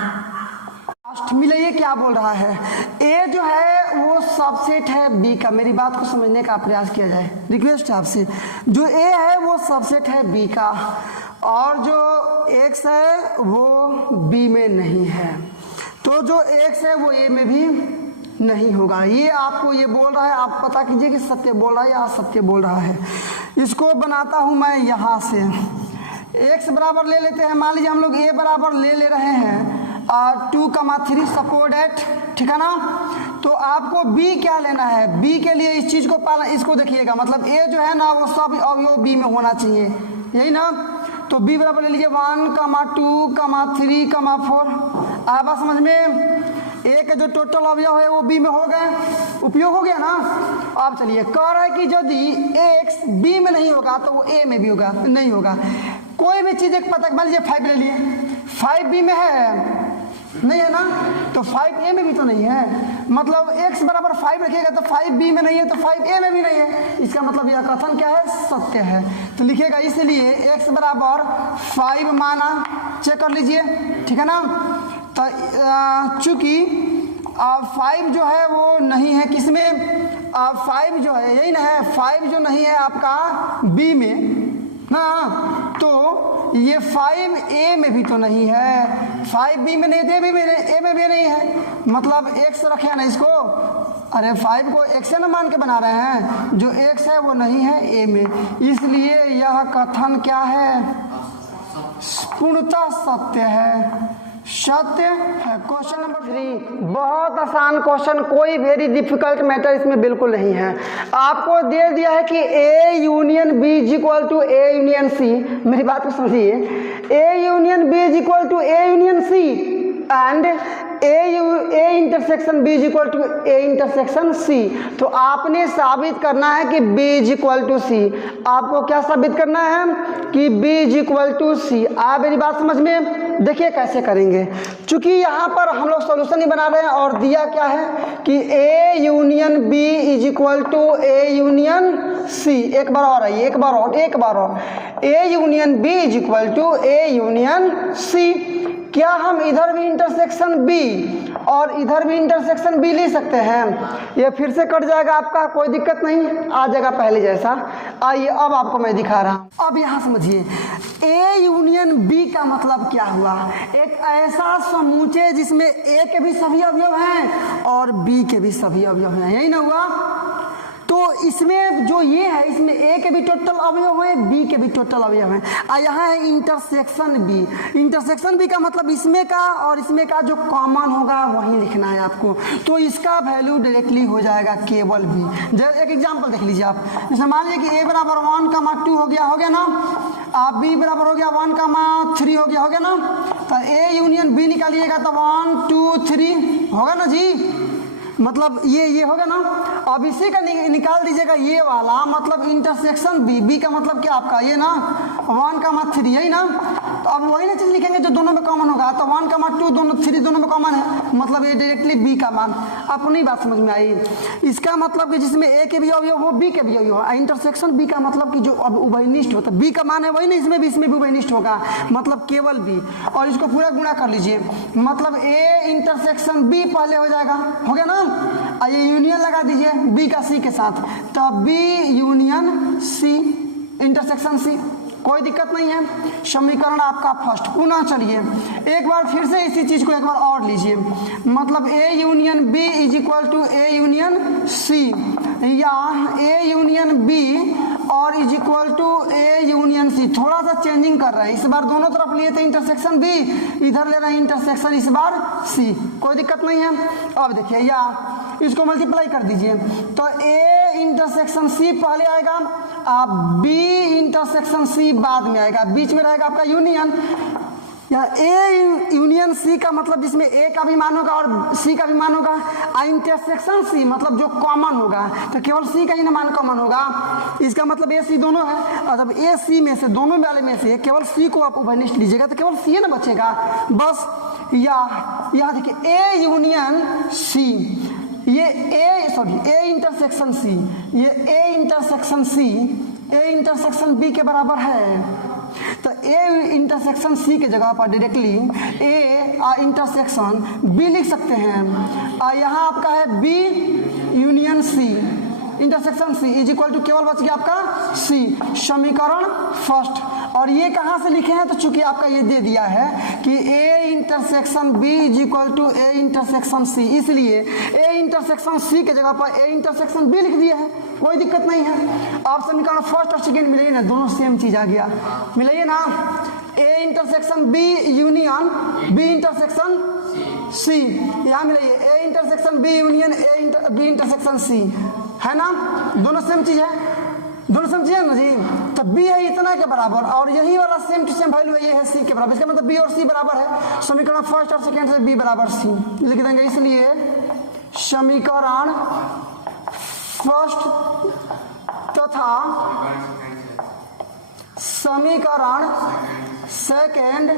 मिलाइए क्या बोल रहा है, ए जो है वो सबसेट है बी का, मेरी बात को समझने का प्रयास किया जाए, रिक्वेस्ट है आपसे। जो ए है वो सबसेट है बी का, और जो एक्स है वो बी में नहीं है, तो जो एक्स है वो ए में भी नहीं होगा। ये आपको ये बोल रहा है, आप पता कीजिए कि सत्य बोल रहा है या असत्य बोल रहा है। इसको बनाता हूँ मैं यहाँ से, एक्स बराबर ले लेते हैं, मान लीजिए हम लोग ए बराबर ले रहे हैं 2, 3 सपोर्ट एट, ठीक है ना। तो आपको b क्या लेना है, b के लिए इस चीज़ को पालन, इसको देखिएगा, मतलब a जो है ना वो सब अवयव b में होना चाहिए, यही ना। तो b बराबर ले लीजिए 1, 2, 3, 4, आया बात समझ में। ए के जो टोटल अवयव है वो बी में हो गए, उपयोग हो गया ना। अब चलिए कह रहा है कि यदि एक्स बी में नहीं होगा तो वो ए में भी होगा, नहीं होगा। कोई भी चीज़ एक पता, मान लीजिए 5 ले लिए, 5 बी में है नहीं है ना, तो 5 ए में भी तो नहीं है। मतलब x बराबर 5 रखिएगा तो 5 बी में नहीं है तो 5 ए में भी नहीं है। इसका मतलब यह कथन क्या है, सत्य है। तो लिखिएगा इसलिए x बराबर 5 माना, चेक कर लीजिए, ठीक है ना। तो चूंकि 5 जो है वो नहीं है किसमें, 5 जो है यही ना है, 5 जो नहीं है आपका b में ना, तो ये 5 ए में भी तो नहीं है, 5 बी में नहीं, ए में भी नहीं है। मतलब x रखे ना इसको, अरे 5 को x ना मान के बना रहे हैं, जो x है वो नहीं है ए में, इसलिए यह कथन क्या है, पूर्णतः सत्य है, सत्य है। क्वेश्चन नंबर 3 बहुत आसान क्वेश्चन, कोई वेरी डिफिकल्ट मैटर इसमें बिल्कुल नहीं है। आपको दे दिया है कि A union B is equal to A union C. मेरी बात को समझिए, A union B is equal to A union C and A intersection B is equal to A intersection C. तो आपने साबित करना है कि B is equal to C. आपको क्या साबित करना है कि B is equal to C. आप मेरी बात समझ में, देखिए कैसे करेंगे। चूंकि यहाँ पर हम लोग सॉल्यूशन ही बना रहे हैं और दिया क्या है कि A union B is equal to A union C. एक बार और आइए, एक बार और A union B is equal to A union C. क्या हम इधर भी इंटरसेक्शन बी और इधर भी इंटरसेक्शन बी ले सकते हैं? ये फिर से कट जाएगा आपका, कोई दिक्कत नहीं, आ जाएगा पहले जैसा। आइए अब आपको मैं दिखा रहा हूँ। अब यहाँ समझिए, ए यूनियन बी का मतलब क्या हुआ, एक ऐसा समूचे जिसमें ए के भी सभी अवयव हैं और बी के भी सभी अवयव हैं, यही ना हुआ। तो इसमें जो ये है, इसमें ए के भी टोटल अवयव है, बी के भी टोटल अवयव है। और यहाँ है इंटरसेक्शन बी। इंटरसेक्शन बी का मतलब इसमें का और इसमें का जो कॉमन होगा वही लिखना है आपको। तो इसका वैल्यू डायरेक्टली हो जाएगा केवल बी। जैसे एक एग्जांपल देख लीजिए आप, जैसे मान लीजिए कि ए बराबर 1,2 हो गया ना, आप बी बराबर हो गया 1,3 हो गया ना। तो ए यूनियन बी निकालिएगा तो 1 2 3 होगा ना जी, मतलब ये होगा ना। अब इसी का निकाल दीजिएगा ये वाला, मतलब इंटरसेक्शन बी। बी का मतलब क्या आपका ये ना 1,3 यही ना। तो अब वही ना चीज लिखेंगे जो दोनों में कॉमन होगा। तो 1,2 दोनों 3 दोनों में कॉमन है, मतलब ये डायरेक्टली बी का मान। अपनी बात समझ में आई। इसका मतलब कि जिसमें ए के भी अवयव हो बी के भी अवयव हो। इंटरसेक्शन बी का मतलब कि जो अब उभयनिष्ठ होता है, बी का मान है वही ना, इसमें भी उभयनिष्ठ होगा, मतलब केवल बी। और इसको पूरा गुणा कर लीजिए, मतलब ए इंटरसेक्शन बी पहले हो जाएगा, हो गया ना। ये यूनियन लगा दीजिए बी का सी के साथ, तो B union C intersection C, कोई दिक्कत नहीं है। समीकरण आपका फर्स्ट। पुनः चलिए एक बार फिर से इसी चीज को एक बार और लीजिए, मतलब A union B is equal to A union C, या ए यूनियन बी और is equal to A union C. थोड़ा सा चेंजिंग कर रहे हैं, इस बार दोनों तरफ लिए थे इंटरसेक्शन बी, इधर ले रहे हैं इंटरसेक्शन इस बार सी, कोई दिक्कत नहीं है। अब देखिए, या इसको मल्टीप्लाई कर दीजिए, तो ए इंटरसेक्शन सी पहले आएगा, आप बी इंटरसेक्शन सी बाद में आएगा, बीच में रहेगा आपका यूनियन। या ए यूनियन सी का मतलब जिसमें ए का भी मान होगा और सी का भी मान होगा। इंटरसेक्शन सी मतलब जो कॉमन होगा, तो केवल सी का ही ना मान कॉमन होगा। इसका मतलब ए सी दोनों है, और जब ए सी में से दोनों वाले में से केवल सी को आप उभयनिष्ठ लीजिएगा तो केवल सी ना बचेगा बस। या देखिए ए यूनियन सी, ये ए इंटरसेक्शन सी, ये ए इंटरसेक्शन बी के बराबर है। तो ए इंटरसेक्शन सी के जगह पर डायरेक्टली ए इंटरसेक्शन बी लिख सकते हैं। यहाँ आपका है B union C intersection C is equal to, केवल बच गया आपका सी, समीकरण फर्स्ट। और ये कहाँ से लिखे हैं, तो चूंकि आपका ये दे दिया है कि A intersection B is equal to A intersection C, इसलिए ए इंटरसेक्शन सी के जगह पर ए इंटरसेक्शन बी लिख दिया है, कोई दिक्कत नहीं है। आप समीकरण फर्स्ट और सेकेंड मिलाइए ना, दोनों सेम चीज आ गया, मिलाइए ना। A intersection B union B intersection C, यहाँ मिलाइए A intersection B union B intersection C, है ना, दोनों सेम चीज है, दोनों सेम चीज है ना जी। तो तो b है इतना के बराबर और यही वाला सेम टू सेम वैल्यू है, ये है c के बराबर। इसका मतलब b और c बराबर है। समीकरण फर्स्ट और सेकंड से b बराबर c लिख देंगे। इसलिए समीकरण फर्स्ट तथा समीकरण सेकंड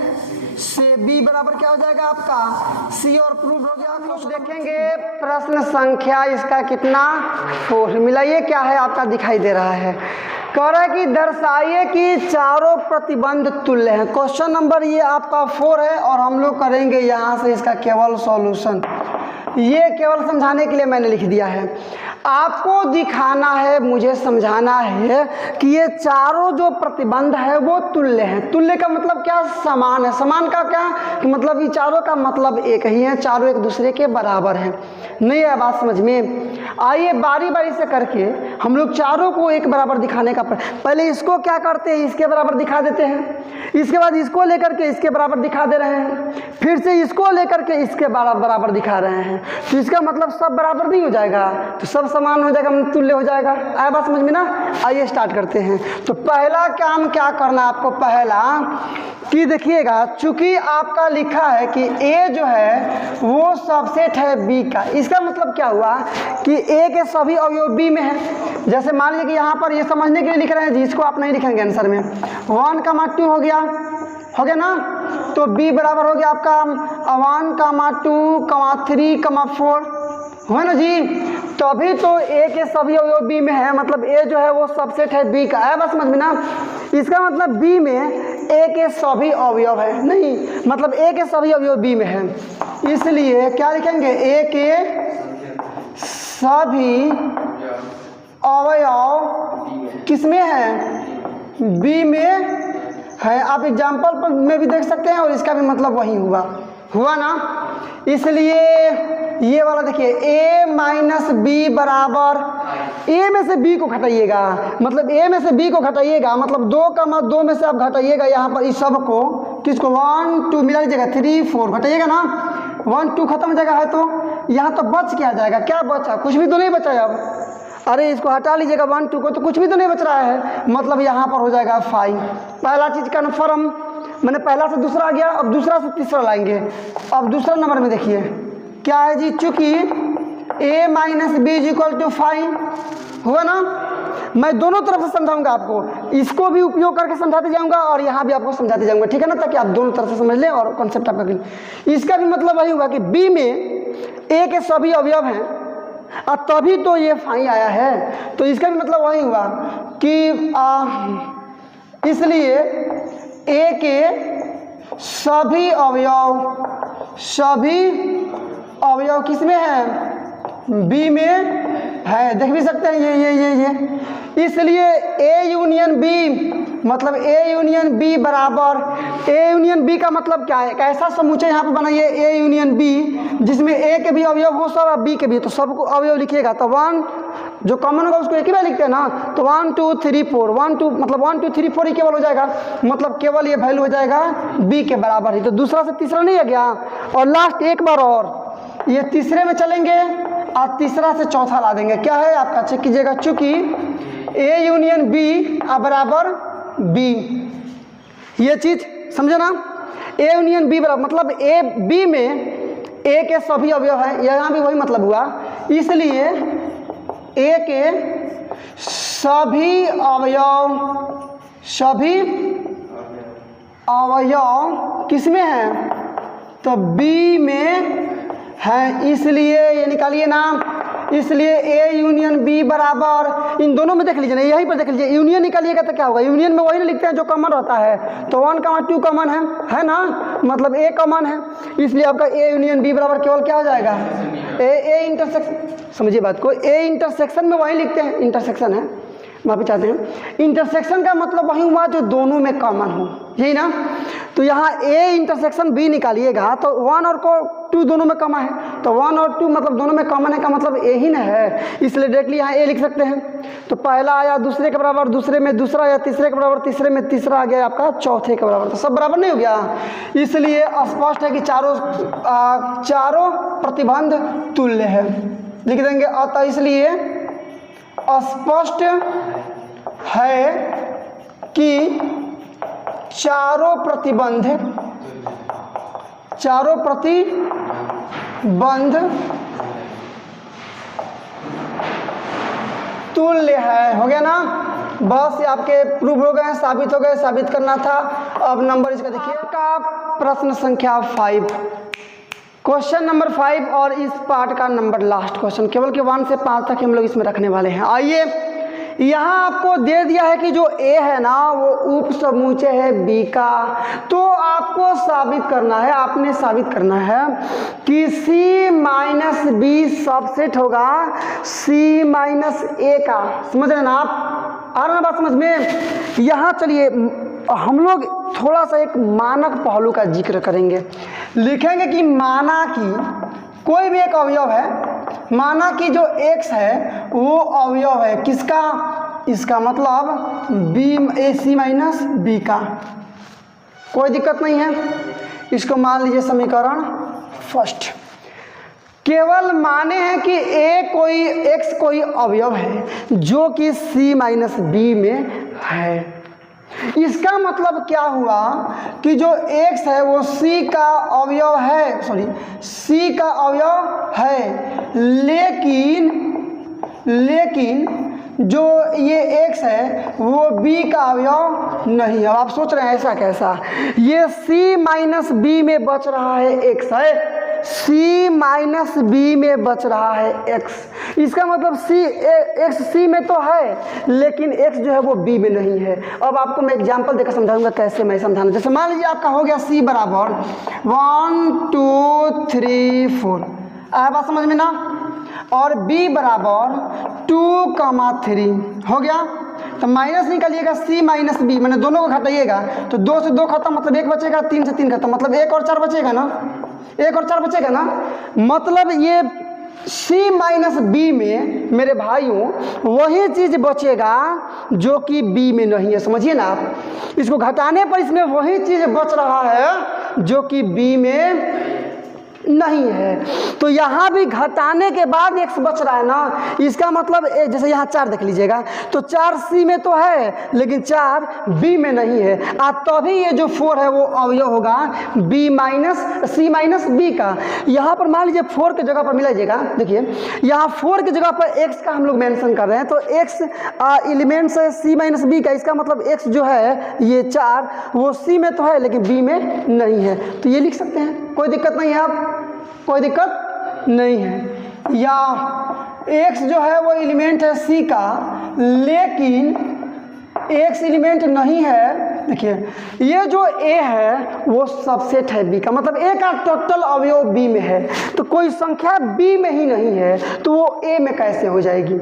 से b बराबर क्या हो जाएगा आपका c और प्रूव हो गया। हम लोग देखेंगे प्रश्न संख्या इसका कितना 4 मिलाइए क्या है आपका दिखाई दे रहा है। कह रहा है कि दर्शाइए कि चारों प्रतिबंध तुल्य हैं। क्वेश्चन नंबर ये आपका 4 है और हम लोग करेंगे यहाँ से इसका केवल सॉल्यूशन। ये केवल समझाने के लिए मैंने लिख दिया है, आपको दिखाना है, मुझे समझाना है कि ये चारों जो प्रतिबंध है वो तुल्य हैं। तुल्य का मतलब क्या, समान है। समान का क्या कि मतलब ये चारों का मतलब एक ही है, चारों एक दूसरे के बराबर हैं। नहीं है बात समझ में? आइए बारी बारी से करके हम लोग चारों को एक बराबर दिखाने का पहले इसको क्या करते हैं, इसके बराबर दिखा देते हैं, इसके बाद इसको लेकर के इसके बराबर दिखा दे रहे हैं, फिर से इसको लेकर के इसके बराबर दिखा रहे हैं। तो इसका मतलब सब बराबर नहीं हो जाएगा, तो सब समान हो जाएगा, तुल्य हो जाएगा। आया बात समझ में ना? आइए स्टार्ट करते हैं। तो पहला काम क्या करना आपको, पहला कि देखिएगा चूंकि आपका लिखा है कि a जो है वो सबसेट है b का, इसका मतलब क्या हुआ कि a के सभी अवयव b में है। जैसे मान लीजिए कि यहाँ पर ये समझने के लिए लिख रहे हैं, जिसको आप नहीं लिखेंगे आंसर में 1, 2 हो गया ना, तो b बराबर हो गया आपका 1, 2, 3, 4 है ना जी। तभी तो a के सभी अवयव b में है, मतलब a जो है वो सबसेट है b का। है बस समझ में ना? इसका मतलब b में a के सभी अवयव है, नहीं मतलब a के सभी अवयव b में है। इसलिए क्या लिखेंगे, a के सभी अवयव किसमें है, b में है। आप एग्जाम्पल में भी देख सकते हैं और इसका भी मतलब वही हुआ ना। इसलिए ये वाला देखिए a माइनस बी बराबर, a में से b को घटाइएगा, मतलब a में से b को घटाइएगा, मतलब 2, में से आप घटाइएगा यहाँ पर इस सब को, किसको 1, 2 मिला लीजिएगा 3, 4 घटाइएगा ना, 1, 2 खत्म हो जाएगा है, तो यहाँ तो बच क्या जाएगा, क्या बचा, कुछ भी तो नहीं बचा अब। अरे इसको हटा लीजिएगा 1, 2 को, तो कुछ भी तो नहीं बच रहा है, मतलब यहाँ पर हो जाएगा 5। पहला चीज़ कन्फर्म, मैंने पहला से दूसरा आ गया, अब दूसरा से तीसरा लाएंगे। अब दूसरा नंबर में देखिए क्या है जी, चूंकि a minus B is equal to 5 हुआ ना। मैं दोनों तरफ से समझाऊंगा आपको, इसको भी उपयोग करके समझाते जाऊंगा और यहाँ भी आपको समझाते जाऊंगा, ठीक है ना, ताकि आप दोनों तरफ से समझ लें और कॉन्सेप्ट आपका क्लियर। इसका भी मतलब वही होगा कि b में a के सभी अवयव हैं और तभी तो ये 5 आया है, तो इसका भी मतलब वही हुआ कि इसलिए a के सभी अवयव किस में है, b में है। देख भी सकते हैं ये। इसलिए a यूनियन b, मतलब a यूनियन b बराबर, a यूनियन b का मतलब क्या है, एक ऐसा समुच्चय यहाँ पर बनाइए a यूनियन b जिसमें a के भी अवयव हो सब और b के भी, तो सबको अवयव लिखिएगा। तो 1 जो कॉमन होगा उसको एक ही बार लिखते हैं ना, तो 1, 2, 3, 4 1, 2 मतलब 1, 2, 3, 4 ही केवल हो जाएगा, मतलब केवल ये वैल्यू हो जाएगा b के बराबर ही। तो दूसरा से तीसरा नहीं है गया, और लास्ट एक बार और ये तीसरे में चलेंगे और तीसरा से चौथा ला देंगे। क्या है आपका, चेक कीजिएगा, चूंकि a यूनियन b बराबर b, ये चीज समझे ना, a यूनियन b बराबर मतलब a b में a के सभी अवयव हैं, यहाँ भी वही मतलब हुआ। इसलिए a के सभी अवयव किसमें हैं, तो b में है। इसलिए ये निकालिए ना, इसलिए a यूनियन b बराबर, इन दोनों में देख लीजिए ना, यहीं पर देख लीजिए, यूनियन निकालिएगा तो क्या होगा, यूनियन में वही लिखते हैं जो कॉमन रहता है, तो 1, 2 कॉमन है ना, मतलब a कॉमन है। इसलिए आपका a यूनियन b बराबर केवल क्या हो जाएगा, a इंटरसेक्शन, समझिए बात को, a इंटरसेक्शन में वही लिखते हैं, इंटरसेक्शन है माफी चाहते हैं, इंटरसेक्शन का मतलब वही हुआ जो दोनों में कॉमन हो, यही ना। तो यहाँ a इंटरसेक्शन b निकालिएगा तो 1 और 2 दोनों में कॉमन है, तो 1 और 2 मतलब दोनों में कॉमन है का मतलब a ही ना है, इसलिए डायरेक्टली यहाँ a लिख सकते हैं। तो पहला आया दूसरे के बराबर, दूसरे में दूसरा आया तीसरे के बराबर, तीसरे में तीसरा आ गया आपका चौथे के बराबर, तो सब बराबर नहीं हो गया। इसलिए स्पष्ट है कि चारों प्रतिबंध तुल्य है, लिख देंगे अतः इसलिए स्पष्ट है कि चारों प्रतिबंध तुल्य है। हो गया ना, बस ये आपके प्रूव हो गए, साबित हो गए, साबित करना था। अब नंबर इसका देखिए, का प्रश्न संख्या 5, क्वेश्चन नंबर 5 और इस पार्ट का नंबर लास्ट क्वेश्चन, केवल के 1 से 5 तक हम लोग इसमें रखने वाले हैं। आइए, यहाँ आपको दे दिया है कि जो ए है ना वो उप समूचय है बी का, तो आपको साबित करना है, आपने साबित करना है कि सी माइनस बी सबसेट होगा सी माइनस ए का। समझ रहे ना आप, आ रहा ना बात समझ में। यहाँ चलिए हम लोग थोड़ा सा एक मानक पहलू का जिक्र करेंगे, लिखेंगे कि माना कि कोई भी एक अवयव है, माना कि जो x है वो अवयव है किसका, इसका मतलब बी ए सी माइनस बी का। कोई दिक्कत नहीं है, इसको मान लीजिए समीकरण फर्स्ट। केवल माने हैं कि x कोई अवयव है जो कि c माइनस बी में है। इसका मतलब क्या हुआ कि जो x है वो c का अवयव है, c का अवयव है, लेकिन जो ये x है वो b का अवयव नहीं है। आप सोच रहे हैं ऐसा कैसा, ये c माइनस बी में बच रहा है x है, c माइनस बी में बच रहा है x। इसका मतलब x c में तो है लेकिन x जो है वो b में नहीं है। अब आपको मैं एग्जांपल देकर समझाऊंगा कैसे मैं समझाना। जैसे मान लीजिए आपका हो गया c बराबर 1 2 3 4, आया बात समझ में ना, और b बराबर 2 3 हो गया। तो माइनस निकालिएगा c माइनस बी, मैंने दोनों को घटाइएगा तो 2 से 2 खत्म, मतलब 1 बचेगा, 3 से 3 खत्म, मतलब 1 और 4 बचेगा ना, 1 और 4 बचेगा ना। मतलब ये c माइनस बी में मेरे भाइयों वही चीज़ बचेगा जो कि b में नहीं है। समझिए ना आप, इसको घटाने पर इसमें वही चीज़ बच रहा है जो कि b में नहीं है। तो यहाँ भी घटाने के बाद x बच रहा है ना, इसका मतलब जैसे यहाँ 4 देख लीजिएगा तो 4 c में तो है लेकिन 4 b में नहीं है, तभी ये जो 4 है वो अवयव होगा b minus c minus b का। यहाँ पर मान लीजिए 4 के जगह पर मिल लीजिएगा, देखिए यहाँ 4 की जगह पर x का हम लोग मेंशन कर रहे हैं, तो x एलिमेंट्स है c माइनस b का, इसका मतलब x जो है ये 4 वो c में तो है लेकिन b में नहीं है। तो ये लिख सकते हैं, कोई दिक्कत नहीं है, आप कोई दिक्कत नहीं है। या x जो है वो एलिमेंट है c का लेकिन x एलिमेंट नहीं है। देखिए ये जो a है वो सबसेट है b का, मतलब a का टोटल अवयव b में है, तो कोई संख्या b में ही नहीं है तो वो a में कैसे हो जाएगी।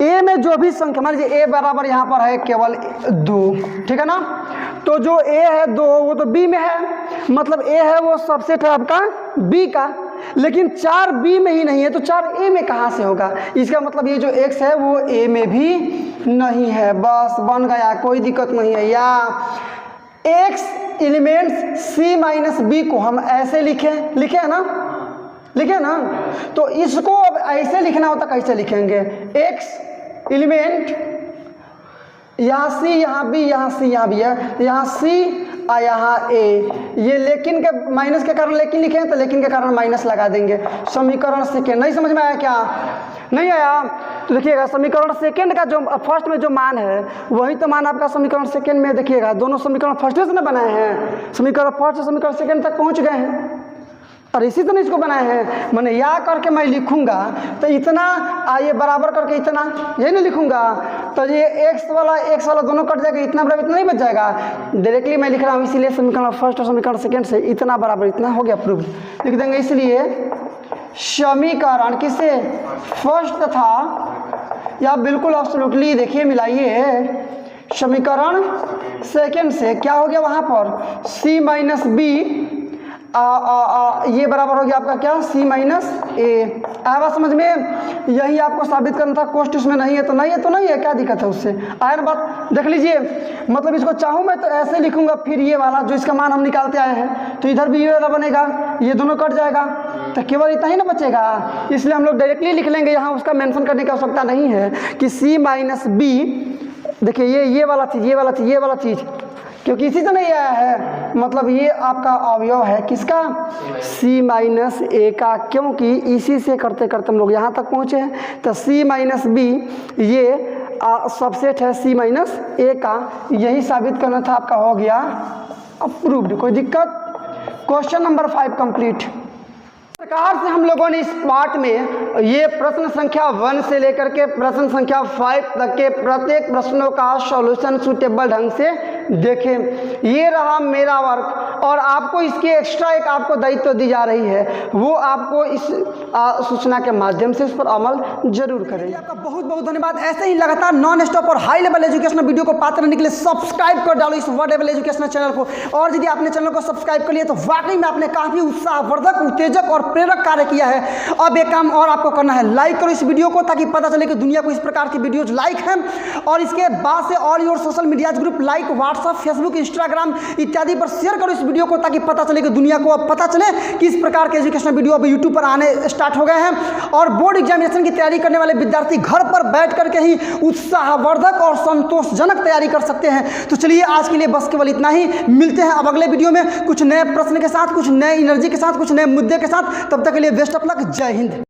a में जो भी संख्या, मान लीजिए a बराबर यहाँ पर है केवल 2, ठीक है ना, तो जो a है 2 वो तो b में है, मतलब a है वो सबसेट है आपका b का, लेकिन 4 b में ही नहीं है तो 4 a में कहाँ से होगा। इसका मतलब ये जो x है वो a में भी नहीं है। बस बन गया, कोई दिक्कत नहीं है। या x elements c minus B को हम ऐसे लिखे है ना, लिखे ना, तो इसको अब ऐसे लिखना होता, कैसे लिखेंगे, x एलिमेंट यहाँ c यहाँ b यहाँ c यहाँ b है, यहाँ c और यहाँ a, ये लेकिन के माइनस के कारण लेकिन लिखे हैं तो लेकिन के कारण माइनस लगा देंगे। समीकरण सेकेंड, नहीं समझ में आया क्या, नहीं आया तो देखिएगा समीकरण सेकेंड का जो फर्स्ट में जो मान है वही तो मान आपका समीकरण सेकेंड में, देखिएगा दोनों समीकरण फर्स्ट से ना बनाए हैं, समीकरण फर्स्ट से समीकरण सेकेंड तक पहुँच गए हैं और इसी तरह इसको बनाए हैं। मैंने या करके मैं लिखूंगा तो इतना ये बराबर करके इतना, यही नहीं लिखूंगा तो ये x वाला दोनों कट जाएगा, इतना बराबर इतना नहीं बच जाएगा। डायरेक्टली मैं लिख रहा हूँ इसीलिए समीकरण फर्स्ट और समीकरण सेकेंड से इतना बराबर इतना हो गया, प्रूफ लिख देंगे। इसलिए समीकरण किसे फर्स्ट तथा या बिल्कुल एब्सोल्युटली देखिए मिलाइए समीकरण सेकेंड से क्या हो गया, वहाँ पर c माइनस बी ये बराबर हो गया आपका क्या c माइनस ए। आया बात समझ में, यही आपको साबित करना था, कोष्ट इसमें नहीं है तो नहीं है तो नहीं है, क्या दिक्कत है उससे। आया ना बात, देख लीजिए, मतलब इसको चाहूँ मैं तो ऐसे लिखूंगा, फिर ये वाला जो इसका मान हम निकालते आए हैं तो इधर भी ये वाला बनेगा, ये दोनों कट जाएगा तो केवल इतना ही ना बचेगा, इसलिए हम लोग डायरेक्टली लिख लेंगे, यहाँ उसका मेंशन करने की आवश्यकता नहीं है कि c माइनस बी देखिए ये वाला चीज़ क्योंकि इसी से नहीं आया है, मतलब ये आपका अवयव है किसका, C माइनस ए का, क्योंकि इसी से करते करते हम लोग यहाँ तक पहुँचे हैं। तो C माइनस बी ये सबसेट है C माइनस ए का, यही साबित करना था, आपका हो गया अप्रूव्ड। कोई दिक्कत? Question number 5 complete. प्रकार से हम लोगों ने इस पार्ट में ये प्रश्न संख्या 1 से लेकर के प्रश्न संख्या 5 तक के प्रत्येक प्रश्नों का सॉल्यूशन सूटेबल ढंग से देखें। ये रहा मेरा वर्क, और आपको इसके एक्स्ट्रा एक आपको दायित्व दी जा रही है, वो आपको इस सूचना के माध्यम से उस पर अमल जरूर करें। आपका बहुत बहुत धन्यवाद। ऐसे ही लगातार नॉन स्टॉप और हाई लेवल एजुकेशनल वीडियो को पाते रहने के लिए सब्सक्राइब कर डालो इस वर्ड लेवल एजुकेशनल चैनल को। और यदि आपने चैनल को सब्सक्राइब कर लिया तो वाकई में आपने काफी उत्साहवर्धक, उत्तेजक और प्रेरक कार्य किया है। अब एक काम और आपको करना है, लाइक करो इस वीडियो को, ताकि पता चले कि दुनिया को इस प्रकार की वीडियोज लाइक हैं। और इसके बाद से all your social media group like WhatsApp, Facebook, Instagram इत्यादि पर शेयर करो इस वीडियो को, ताकि पता चले कि दुनिया को अब पता चले कि इस प्रकार के एजुकेशनल वीडियो अब यूट्यूब पर आने स्टार्ट हो गए हैं। और बोर्ड एग्जामिनेशन की तैयारी करने वाले विद्यार्थी घर पर बैठ करके ही उत्साहवर्धक और संतोषजनक तैयारी कर सकते हैं। तो चलिए आज के लिए बस केवल इतना ही। मिलते हैं अब अगले वीडियो में कुछ नए प्रश्न के साथ, कुछ नए एनर्जी के साथ, कुछ नए मुद्दे के साथ। तब तक के लिए बेस्ट ऑफ लक। जय हिंद।